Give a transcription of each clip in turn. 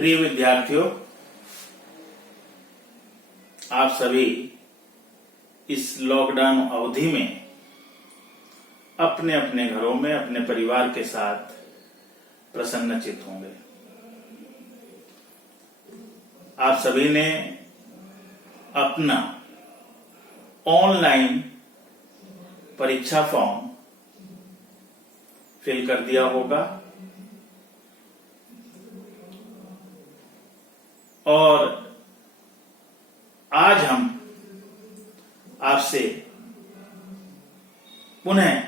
प्रिय विद्यार्थियों, आप सभी इस लॉकडाउन अवधि में अपने अपने घरों में अपने परिवार के साथ प्रसन्नचित्त होंगे। आप सभी ने अपना ऑनलाइन परीक्षा फॉर्म फिल कर दिया होगा और आज हम आपसे पुनः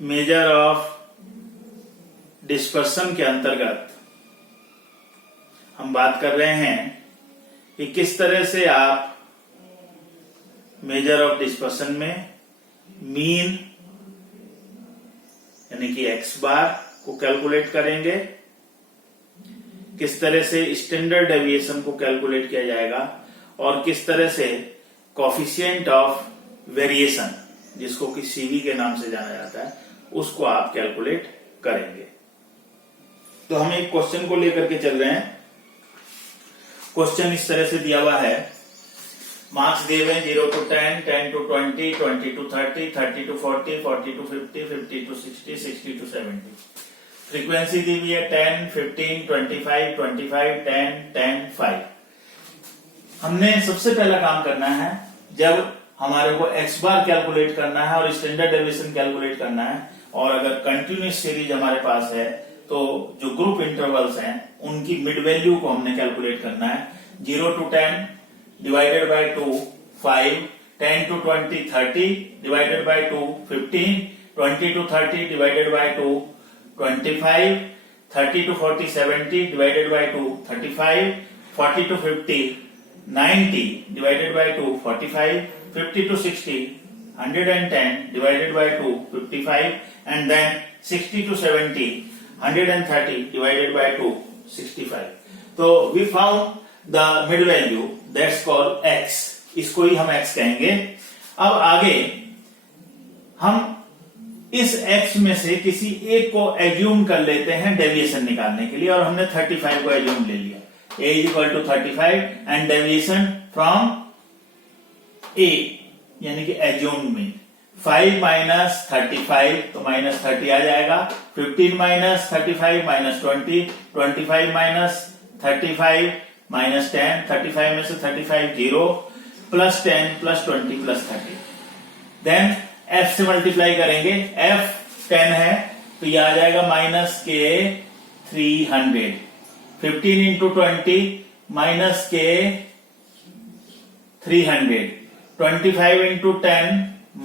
मेजर ऑफ डिस्पर्सन के अंतर्गत हम बात कर रहे हैं कि किस तरह से आप मेजर ऑफ डिस्पर्सन में मीन यानी कि एक्स बार को कैलकुलेट करेंगे, किस तरह से स्टैंडर्ड डेविएशन को कैलकुलेट किया जाएगा और किस तरह से कोफिशिएंट ऑफ वेरिएशन, जिसको कि सीवी के नाम से जाना जाता है, उसको आप कैलकुलेट करेंगे। तो हम एक क्वेश्चन को लेकर के चल रहे हैं। क्वेश्चन इस तरह से दिया हुआ है, मार्क्स दिए हुए 0 to 10, 10 to 20, 20 to 30, 30 to 40, 40 to 50, 50 to 60, 60 to 70। Frequency दी हुई है 10, 15, 25, 25, 10, 10, 5। हमने सबसे पहला काम करना है, जब हमारे को एक्स बार कैलकुलेट करना है और स्टैंडर्ड डेविएशन कैलकुलेट करना है और अगर कंटिन्यूस सीरीज हमारे पास है तो जो ग्रुप इंटरवल्स हैं उनकी मिड वैल्यू को हमने कैलकुलेट करना है। 0 to 10 divided by 2 5, 10 to 20 30 divided by 2 15, 20 to 30 divided by 2 25, 30 to 40 70 divided by 2 35, 40 to 50 90 divided by 2 45, 50 to 60 110 divided by 2 55, and then 60 to 70 130 divided by 2 65। तो we found the mid value, that's called x। इसको ही हम x कहेंगे। अब आगे हम इस x में से किसी एक को एज्यूम कर लेते हैं डेविएशन निकालने के लिए और हमने 35 को एज्यूम ले लिया। a is equal to 35 and deviation from a यानी कि assumed mean 5 minus 35 तो minus 30 आ जाएगा। 15 minus 35 minus 20, 25 minus 35 minus 10, 35 में से 35 0 plus 10 plus 20 plus 30। then f से मल्टीप्लाई करेंगे, f 10 है तो ये आ जाएगा माइनस के 300। 15 into 20 minus k 300, 25 into 10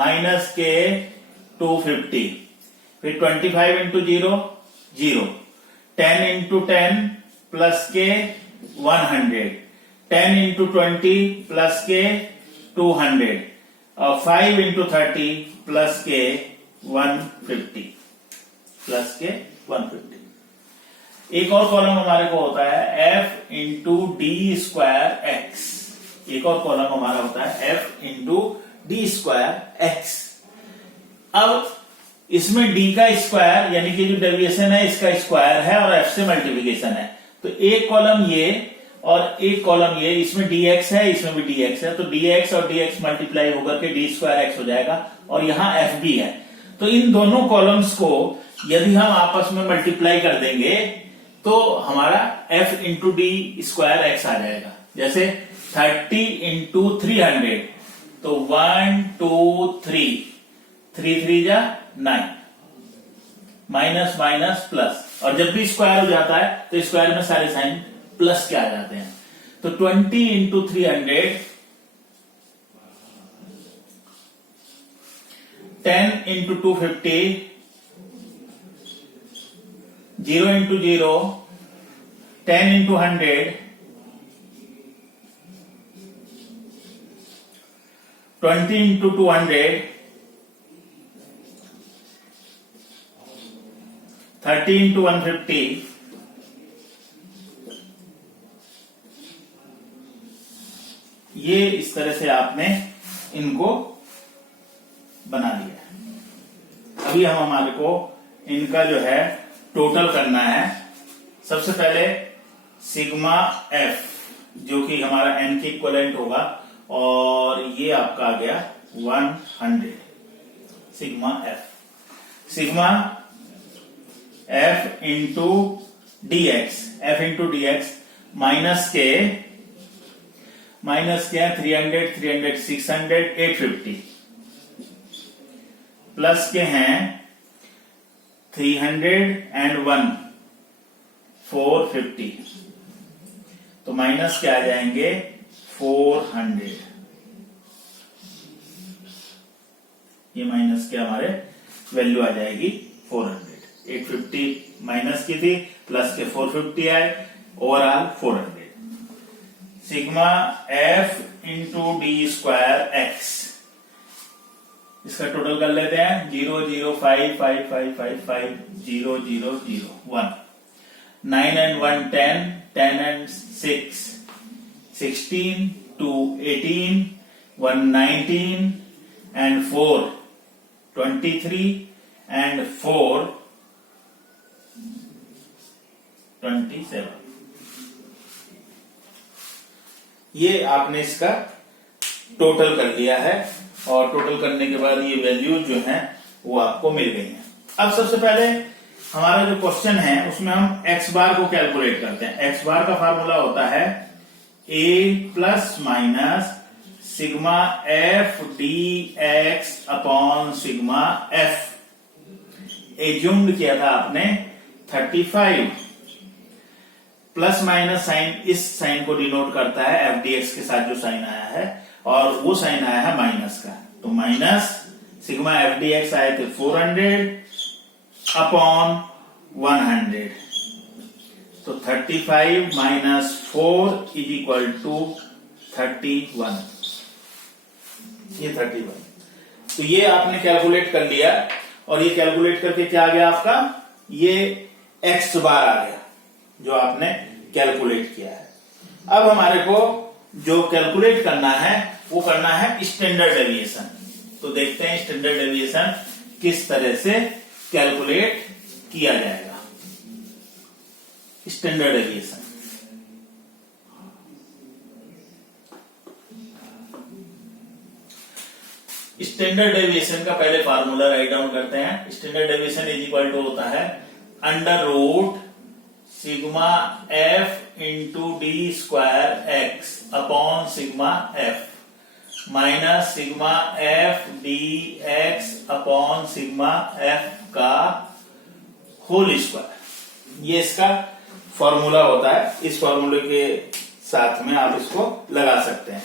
minus k 250, फिर 25 into 0 0, 10 into 10 plus k 100, 10 into 20 plus k 200 और 5 into 30 plus k 150 plus k 150। एक और कॉलम हमारे को होता है f into D square x. एक और कॉलम हमारा होता है f into D square x. अब इसमें d का स्क्वायर यानी कि जो डेविएशन है इसका स्क्वायर है और f से मल्टीप्लिकेशन है, तो एक कॉलम ये और एक कॉलम ये, इसमें dx है इसमें भी dx है, तो dx और dx मल्टीप्लाई होकर के डी स्क्वायर एक्स हो जाएगा और यहाँ f भी है। तो इन दोनों कॉलम्स को यदि हम आपस में मल्टीप्लाई कर देंगे तो हमारा f into D square X आ जाएगा। जैसे 30 इंटू 300 तो 1 2 3, 3 3 जा 9, माइनस माइनस प्लस, और जब भी स्क्वायर हो जाता है तो स्क्वायर में सारे साइन प्लस के आ जाते हैं। तो 20 into 300 10 into 250, 0 into 0, 10 into 100, 20 into 200, 30 into 150, ये इस तरह से आपने इनको बना लिया। अभी हम हमारे को इनका जो है टोटल करना है। सबसे पहले सिग्मा एफ जो कि हमारा एन के इक्वलेंट होगा, और ये आपका आ गया 100 sigma F into D x minus के 300 300 600 850 प्लस के हैं 301 450, तो माइनस के आ जाएंगे 400। ये माइनस के हमारे वैल्यू आ जाएगी 400। 850 माइनस की थी, प्लस के 450 आए, overall 400। Sigma F into D square x, इसका टोटल कर लेते हैं 0 0 5 5 5 5 5 0 0 0 1 9 and 1 10 10 and 6 16 2 18 1 19 and 4 23 and 4 27। ये आपने इसका टोटल कर लिया है, और टोटल करने के बाद ये वैल्यू जो है वो आपको मिल गई है। अब सबसे पहले हमारा जो क्वेश्चन है उसमें हम एक्स बार को कैलकुलेट करते हैं। एक्स बार का फार्मूला होता है A plus minus sigma F D X upon sigma F. Assumed किया था आपने 35, प्लस माइनस साइन इस साइन को डिनोट करता है एफ डी एक्स के साथ जो साइन आया है, और वो साइन आया है माइनस का, तो minus sigma F D x आए थे 400 अपॉन 100, तो 35 माइनस 4 इज इक्वल टू 31। ये 31, तो ये आपने कैलकुलेट कर लिया, और ये कैलकुलेट करके क्या आ गया आपका, ये एक्स बार आ गया जो आपने कैलकुलेट किया है। अब हमारे को जो कैलकुलेट करना है वो करना है स्टैंडर्ड डेविएशन। तो देखते हैं स्टैंडर्ड डेविएशन किस तरह से कैलकुलेट किया जाएगा। स्टैंडर्ड डेविएशन, स्टैंडर्ड डेविएशन का पहले फार्मूला राइट डाउन करते हैं। Standard deviation is equal to होता है under root sigma F into D square X upon sigma F minus sigma F D X upon sigma F का whole square. ये इसका formula होता है। इस फॉर्मूले के साथ में आप इसको लगा सकते हैं।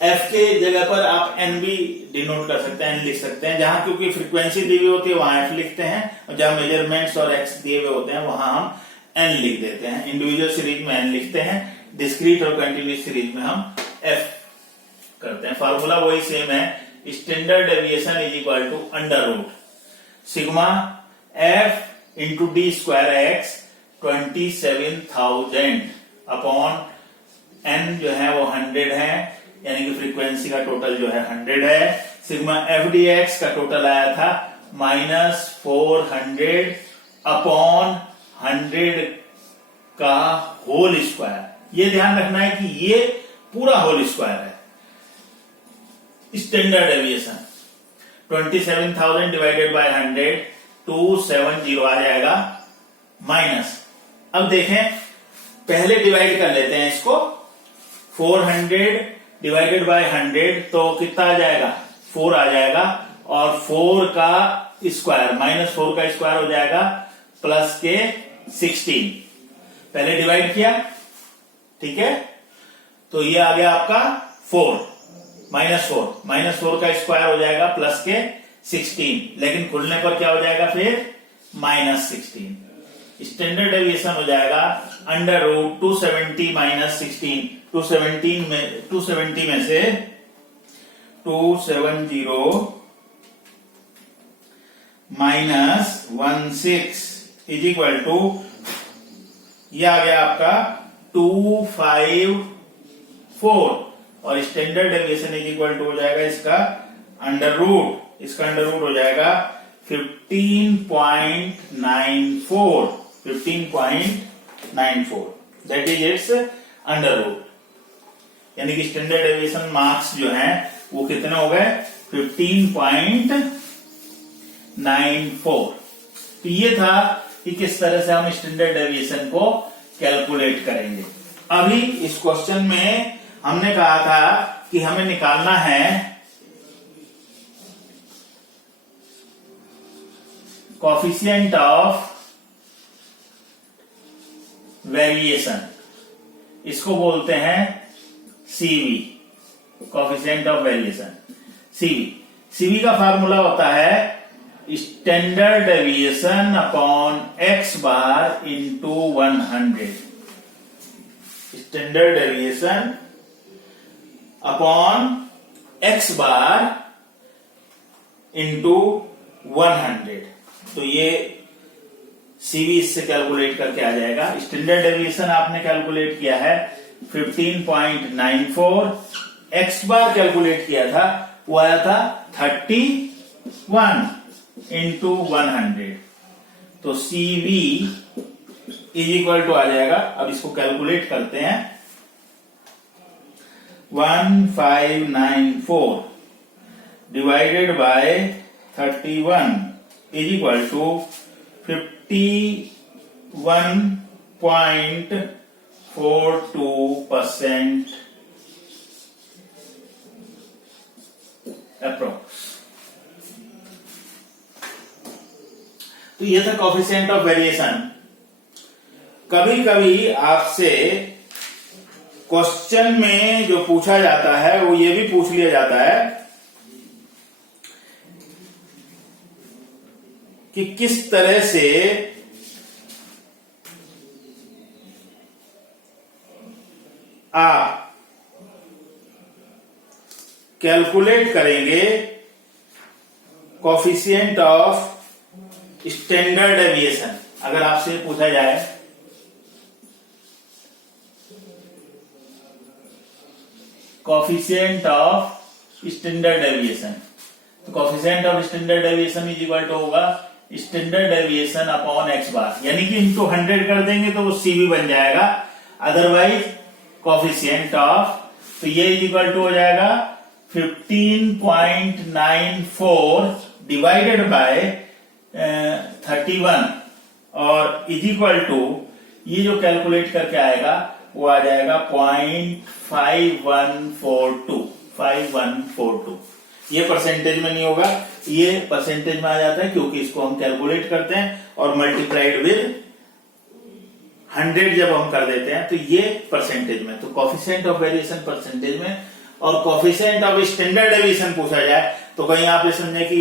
एफ के जगह पर आप एन भी डिनोट कर सकते हैं, एन लिख सकते हैं। जहां क्योंकि फ्रीक्वेंसी दी हुई होती है वहां एफ लिखते हैं, और जहां मेजरमेंट्स और एक्स दिए हुए होते हैं वहां हम एन लिख देते हैं। इंडिविजुअल सीरीज में एन लिखते हैं, डिस्क्रीट और कंटिन्यूस सीरीज में हम एफ करते हैं। फार्मूला वही सेम है। Standard deviation is equal to under root sigma F into D square X 27,000 upon N जो है वो 100 है, यानी कि फ्रीक्वेंसी का टोटल जो है 100 है। सिग्मा एफ डी एक्स का टोटल आया था -400 अपॉन 100 का होल स्क्वायर। ये ध्यान रखना है कि ये पूरा होल स्क्वायर है। स्टैंडर्ड डेविएशन 27,000 डिवाइडेड बाय 100 270 आ जाएगा माइनस। अब देखें, पहले डिवाइड कर लेते हैं इसको। 400 डिवाइडेड बाय 100 तो कितना आ जाएगा, 4 आ जाएगा, और 4 का स्क्वायर -4 का स्क्वायर हो जाएगा प्लस के 16। पहले डिवाइड किया, ठीक है, तो ये आ गया आपका 4 -4 का स्क्वायर हो जाएगा प्लस के 16, लेकिन खुलने पर क्या हो जाएगा फिर -16। स्टैंडर्ड डेविएशन हो जाएगा अंडर रूट 270 माइनस 16। 270 में से 270 माइनस 16 इज इक्वल टू, यह आ गया आपका 254, और standard deviation is equal to हो जाएगा इसका अंडर रूट, इसका अंडर रूट हो जाएगा 15.94 that is it's under root. यानी कि स्टैंडर्ड डेविएशन मार्क्स जो हैं वो कितने हो गए 15.94। तो ये था कि किस तरह से हम स्टैंडर्ड डेविएशन को कैलकुलेट करेंगे। अभी इस क्वेश्चन में हमने कहा था कि हमें निकालना है कोफिशिएंट ऑफ वेरिएशन, इसको बोलते हैं CV, coefficient of variation CV. CV का फार्मूला होता है standard deviation upon X bar into 100। Standard deviation upon X bar into 100। तो ये सीवी इससे कैलकुलेट करके आ जाएगा। स्टैंडर्ड डेविएशन आपने कैलकुलेट किया है 15.94, एक्स बार कैलकुलेट किया था वो आया था 31 इंटू 100। तो सीवी इज इक्वल टू आ जाएगा, अब इसको कैलकुलेट करते हैं, 1594 divided by 31 is equal to 51.42% approx. तो ये था कोफिशिएंट ऑफ वेरिएशन। कभी कभी आपसे क्वेश्चन में जो पूछा जाता है वो ये भी पूछ लिया जाता है कि किस तरह से आप कैलकुलेट करेंगे कोफिशिएंट ऑफ स्टैंडर्ड डेविएशन। अगर आपसे पूछा जाए कोफिशिएंट ऑफ स्टैंडर्ड डेविएशन, तो coefficient of standard deviation is equal to होगा standard deviation upon X bar, यानी कि इनको 100 कर देंगे तो वो सीवी बन जाएगा। अदरवाइज कोफिशिएंट ऑफ, तो ये इज इक्वल टू हो जाएगा 15.94 डिवाइडेड बाय 31 और इज इक्वल टू ये जो कैलकुलेट करके आएगा वो आ जाएगा 5142। ये परसेंटेज में नहीं होगा, ये परसेंटेज में आ जाता है क्योंकि इसको हम कैलकुलेट करते हैं और मल्टीप्लाइड विद 100 जब हम कर देते हैं तो ये परसेंटेज में। तो कोफिशिएंट ऑफ वेरिएशन परसेंटेज में, और कोफिशिएंट ऑफ स्टैंडर्ड डेविएशन पूछा जाए तो कहीं आप ये समझे कि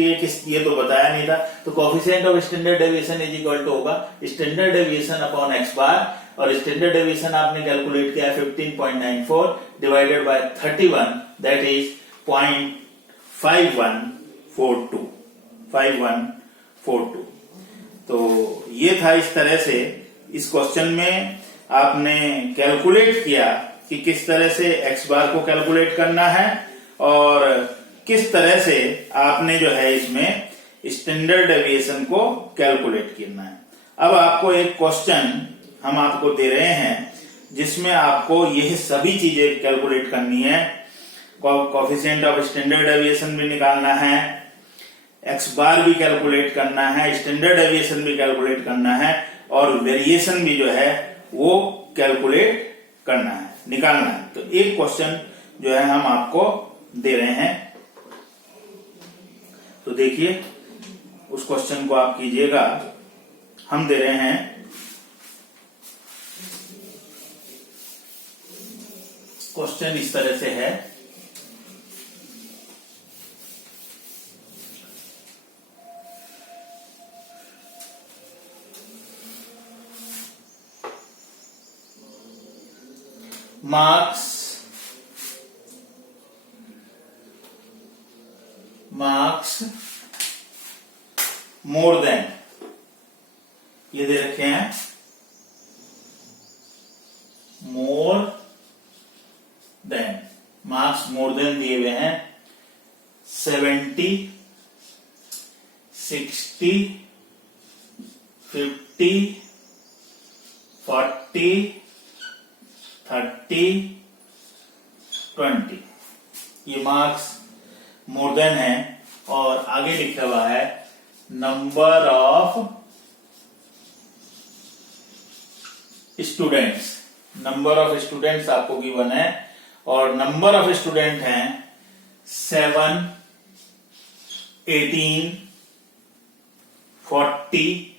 ये तो बताया नहीं था। तो coefficient of standard deviation is equal to होगा standard deviation upon X bar, और स्टैंडर्ड डेविएशन आपने कैलकुलेट किया 15.94 डिवाइडेड बाय 31, दैट इज 5142। तो ये था, इस तरह से इस क्वेश्चन में आपने कैलकुलेट किया कि किस तरह से एक्स बार को कैलकुलेट करना है और किस तरह से आपने जो है इसमें स्टैंडर्ड डेविएशन को कैलकुलेट करना है। अब आपको एक क्वेश्चन हम आपको दे रहे हैं जिसमें आपको यह सभी चीजें कैलकुलेट करनी है। कोफिशिएंट ऑफ स्टैंडर्ड डेविएशन भी निकालना है, एक्स बार भी कैलकुलेट करना है, स्टैंडर्ड डेविएशन भी कैलकुलेट करना है और वेरिएशन भी जो है वो कैलकुलेट करना है, निकालना है। तो एक क्वेश्चन जो है हम आपको दे रहे हैं, तो देखिए उस क्वेश्चन को आप कीजिएगा। हम दे रहे हैं क्वेश्चन इस तरह से है, marks more than, ये दे रखे हैं more than, marks more than दिए हुए हैं 70, 60, 50, 40, 30, 20 ये मार्क्स मोर देन है। और आगे लिखा हुआ है number of students. Number of students आपको गिवन है और नंबर ऑफ स्टूडेंट हैं 7, 18, 40,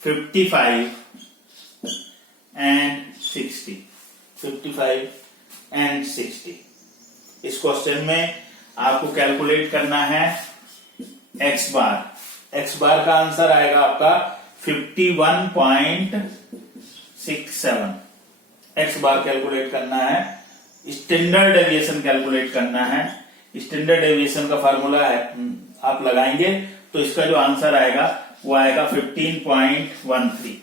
55 एंड 60। 55 एंड 60। इस क्वेश्चन में आपको कैलकुलेट करना है एक्स बार। एक्स बार का आंसर आएगा आपका 51.67। एक्स बार कैलकुलेट करना है, स्टैंडर्ड डेविएशन कैलकुलेट करना है। स्टैंडर्ड डेविएशन का फार्मूला है, आप लगाएंगे तो इसका जो आंसर आएगा वो आएगा 15.13।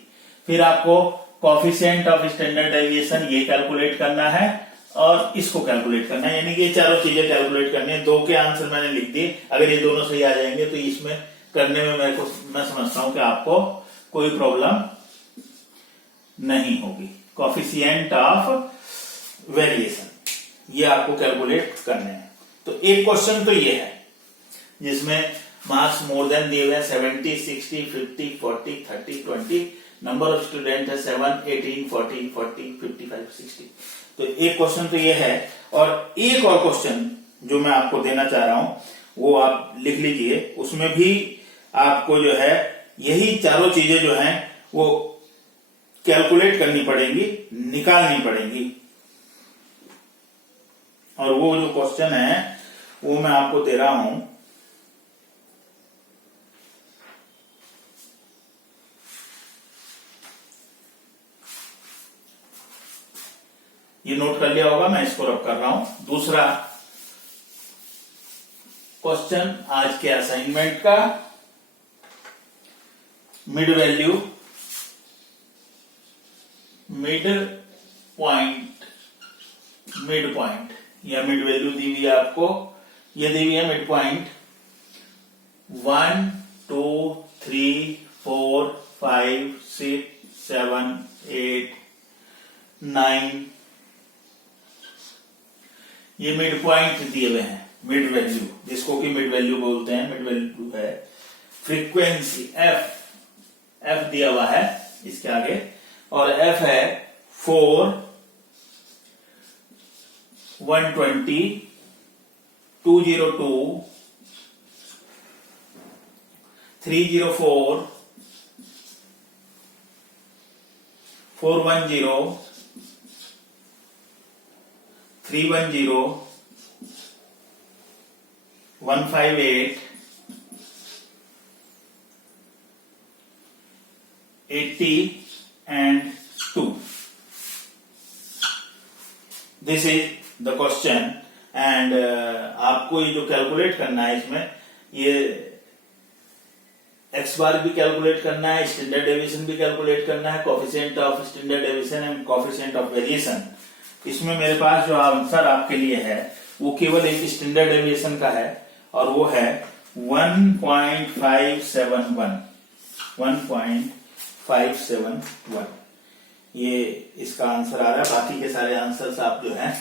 फिर आपको कोफिशिएंट ऑफ स्टैंडर्ड डेविएशन ये कैलकुलेट करना है और इसको कैलकुलेट करना है, यानी कि ये चारों चीजें कैलकुलेट करनी है। 2 के आंसर मैंने लिख दिए, अगर ये दोनों सही आ जाएंगे तो इसमें करने में मैं समझता हूं कि आपको कोई प्रॉब्लम नहीं होगी। कोफिशिएंट ऑफ वेरिएशन ये आपको कैलकुलेट करने हैं। तो एक क्वेश्चन तो ये है जिसमें मार्क्स मोर देन दिए हुए हैं 70, 60, 50, 40, 30, 20। नंबर ऑफ स्टूडेंट है 7, 18, 40, 55, 60। तो एक क्वेश्चन तो ये है और एक और क्वेश्चन जो मैं आपको देना चाह रहा हूं वो आप लिख लीजिए। उसमें भी आपको जो है यही चारों चीजें जो हैं वो कैलकुलेट करनी पड़ेंगी, निकालनी पड़ेंगी। और वो जो क्वेश्चन है वो मैं आपको दे रहा हूं। ये नोट कर लिया होगा, मैं इसको रब कर रहा हूं। दूसरा क्वेश्चन आज के असाइनमेंट का, मिड वैल्यू, मिड पॉइंट या मिड वैल्यू दी हुई है आपको। ये दी हुई है मिड पॉइंट 1, 2, 3, 4, 5, 6, 7, 8, 9। ये मिड पॉइंट दिए हुए हैं, मिड वैल्यू जिसको कि मिड वैल्यू बोलते हैं। मिड वैल्यू है फ्रीक्वेंसी एफ दिया हुआ है इसके आगे, और एफ है 4, 120, 202, 304, 410, 310, 158, 80 and 2. This is the question and आपको ये जो कैलकुलेट करना है इसमें ये एक्स बार भी कैलकुलेट करना है, स्टैंडर्ड डेविएशन भी कैलकुलेट करना है, coefficient of standard deviation and coefficient of variation. इसमें मेरे पास जो आंसर आपके लिए है वो केवल एक स्टैंडर्ड डेविएशन का है और वो है 1.571। 1.571 ये इसका आंसर आ रहा है। बाकी के सारे आंसर्स आप जो है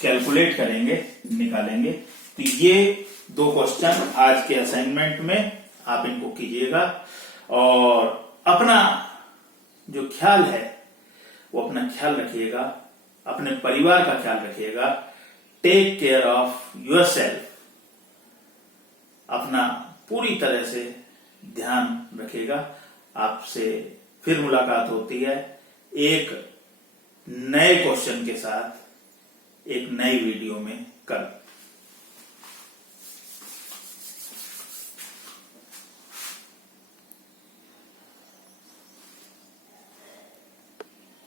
कैलकुलेट करेंगे, निकालेंगे। तो ये 2 क्वेश्चन आज के असाइनमेंट में आप इनको कीजिएगा और अपना जो ख्याल है वो अपना ख्याल रखिएगा, अपने परिवार का ख्याल रखिएगा। टेक केयर ऑफ योरसेल्फ, अपना पूरी तरह से ध्यान रखिएगा। आपसे फिर मुलाकात होती है एक नए क्वेश्चन के साथ एक नई वीडियो में कल।